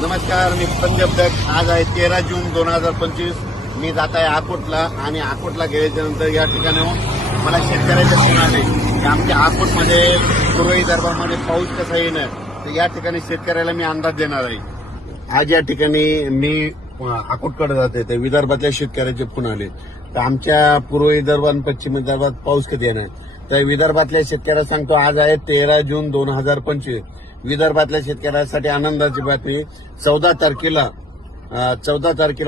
नमस्कार, मी पंजाब दत्त. आज आहे 13 जून 2025. मी जात आहे अकोटला आणि अकोटला गेल्याच्या नंतर या ठिकाणी मला शेतकऱ्याचे फोन आले की आमच्या अकोटमध्ये पूर्व विदर्भामध्ये पाऊस कसा येणार, तर या ठिकाणी शेतकऱ्याला मी अंदाज देणार आहे. आज या ठिकाणी मी अकोटकडे जाते, ते विदर्भातल्या शेतकऱ्याचे फोन आले तर आमच्या पूर्व विदर्भ आणि पश्चिम विदर्भात पाऊस कधी येणार. तर विदर्भातल्या शेतकऱ्याला सांगतो, आज आहे 13 जून 2025. विदर्भातल्या शेतकऱ्यांसाठी आनंदाची बातमी. 14 तारखेला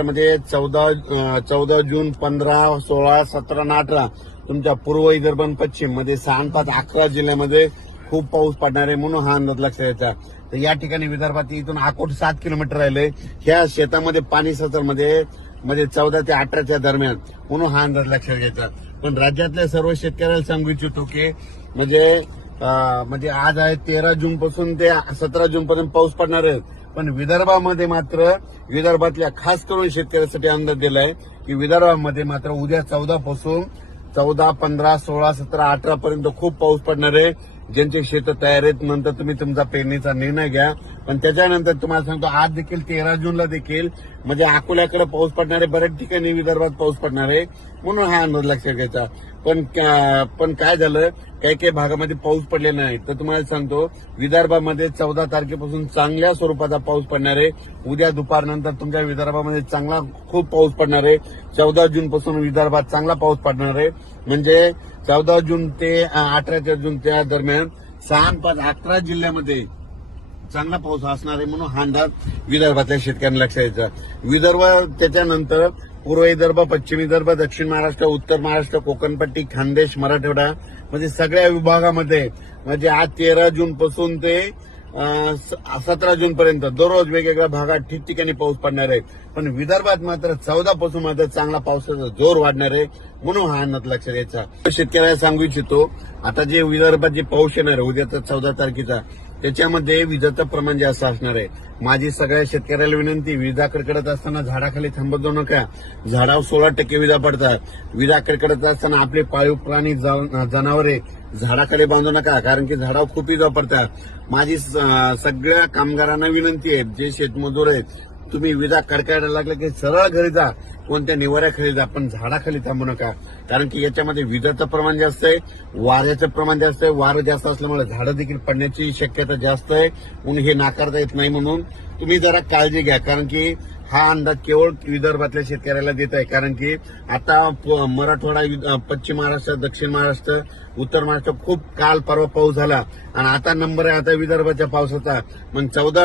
म्हणजे 14 जून, 15, 16, 17 आणि 18 तुमच्या पूर्व विदर्भ आणि पश्चिम मध्ये 6, 5, 11 जिल्ह्यामध्ये खूप पाऊस पडणार आहे, म्हणून हा अंदाज लक्षात घ्यायचा. तर या ठिकाणी विदर्भात इथून अकोट 7 किलोमीटर राहिले. ह्या शेतामध्ये पाणी सतरमध्ये म्हणजे 14 ते 18च्या दरम्यान, म्हणून हा अंदाज लक्षात घ्यायचा. पण राज्यातल्या सर्व शेतकऱ्याला सांगू इच्छितो की म्हणजे आज आहे 13 जून पासून ते 17 जून पर्यंत पाऊस पडणार आहे. पण विदर्भामध्ये मात्र विदर्भातल्या खास करून शेतकऱ्यांसाठी अंदाज दिलाय की विदर्भामध्ये मात्र उद्या 14 पासून 14, 15, 16, 17, 18 पर्यंत खूप पाऊस पडणार आहे. ज्यांचे शेत तयार आहेत, नंतर तुम्ही तुमचा पेरणीचा निर्णय घ्या. पण त्याच्यानंतर तुम्हाला सांगतो, आज देखील 13 जूनला देखील म्हणजे अकोल्याकडे पाऊस पडणार आहे, बऱ्याच ठिकाणी विदर्भात पाऊस पडणार आहे, म्हणून हा अंदाज लक्षात घ्यायचा. पण काय झालं, काही भागामध्ये पाऊस पडलेला नाही. तर तुम्हाला सांगतो, विदर्भामध्ये 14 तारखेपासून चांगल्या स्वरूपाचा पाऊस पडणार आहे. उद्या दुपारनंतर तुमच्या विदर्भामध्ये चांगला खूप पाऊस पडणार आहे. 14 जून पासून विदर्भात चांगला पाऊस पडणार आहे. म्हणजे 14 जून ते 18 जून त्या दरम्यान 6, 5, 11 जिल्ह्यामध्ये चांगला पाऊस असणार आहे, म्हणून हा अंदाज विदर्भातल्या शेतकऱ्यांना लक्षात द्यायचा. विदर्भ त्याच्यानंतर पूर्व विदर्भ, पश्चिम विदर्भ, दक्षिण महाराष्ट्र, उत्तर महाराष्ट्र, कोकणपट्टी, खानदेश, मराठवाडा म्हणजे सगळ्या विभागामध्ये म्हणजे आज 13 जून पासून ते 17 जून पर्यंत दररोज वेगवेगळ्या भागात ठिकठिकाणी पाऊस पडणार आहे. पण विदर्भात मात्र 14 पासून मात्र चांगला पावसाचा जोर वाढणार आहे, म्हणून हा अंदाज लक्षात घ्यायचा. शेतकऱ्याला सांगू इच्छितो, आता जे विदर्भात जे पाऊस येणार आहे उद्याचा 14 तारखेचा, त्याच्यामध्ये विजाचं प्रमाण जास्त असणार आहे. माझी सगळ्या शेतकऱ्याला विनंती, विजा कडकडत असताना झाडाखाली थांबत जाऊ नका. झाडावर 16% विजा पडतात. विजा कडकडत असताना आपले पाळीव प्राणी, जनावरे झाडाखाली बांधू नका, कारण की झाडावर खूप विजा पडतात. माझी सगळ्या कामगारांना विनंती आहे, जे शेतमजूर आहेत, तुम्ही विजा कडकायला लागले की सरळ घरी जा, कोणत्या निवाऱ्याखाली जा, पण झाडाखाली थांबू नका. कारण की याच्यामध्ये विजाचं प्रमाण जास्त आहे, वाऱ्याचं प्रमाण जास्त आहे. वारं जास्त असल्यामुळे झाडं देखील पडण्याची शक्यता जास्त आहे, म्हणून हे नाकारता येत नाही. म्हणून तुम्ही जरा काळजी घ्या, कारण की हा अंदाज केवळ विदर्भातल्या शेतकऱ्याला देत आहे. कारण की आता मराठवाडा, पश्चिम महाराष्ट्र, दक्षिण महाराष्ट्र, उत्तर महाराष्ट्र खूप काल परवा पाऊस झाला आणि आता नंबर आहे आता विदर्भाच्या पावसाचा. मग 14